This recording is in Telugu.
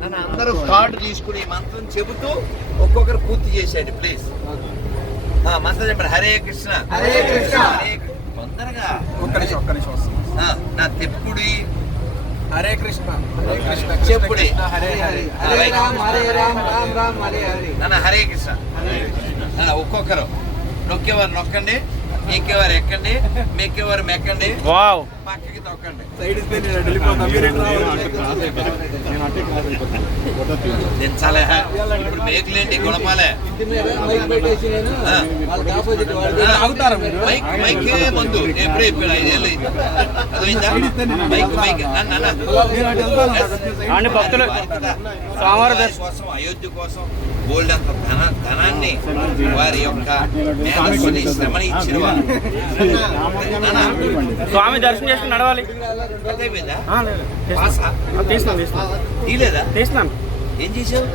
నన్ను అందరూ కార్డు తీసుకుని మంత్రం చెబుతూ ఒక్కొక్కరు పూర్తి చేసేయండి ప్లీజ్ ఆ, మంత్రం చెప్పండి. హరే కృష్ణ. హరే కృష్ణ. తొందరగా. ఒక్క నిమిషం ఒక్క నిమిషం వస్తుంది ఆ, నా తెప్పుడి. హరే కృష్ణ. హరే కృష్ణ. చెప్పుడి. హరే హరే హరే. రామ్ హరే రామ్ రామ్ రామ్ హరే హరే. నాన్న హరే కృష్ణ. ఒక్కొక్కరు. నొక్కేవారు నొక్కండి. ఎక్కేవారు ఎక్కండి మెక్కేవారు మెక్కండి వావ్. పక్కకి తొక్కండి. సైడ్ ఇస్తే నేను వెళ్ళిపోతా. మీరు ఎటు రావాలి? దించాలే. ఇప్పుడు మేకులేంటి గుణపాలే మైక్ నేను మైక్ మైక్ ముందు. ఎప్పుడే చెప్పాను ఐదేళ్ళు అయింది. అర్థమైందా మైక్ మైక్. నాన్న నాన్న నేను అటు వెళ్తాను. అండి భక్తులు కోసం అయోధ్య కోసం గోల్డ్ అంత ధన ధనాన్ని వారి యొక్క మేధస్సుని శ్రమని ఇచ్చిన వారు. స్వామి దర్శనం చేసుకుని నడవాలి. తీలేదా తీస్తున్నాం ఏం చేసావు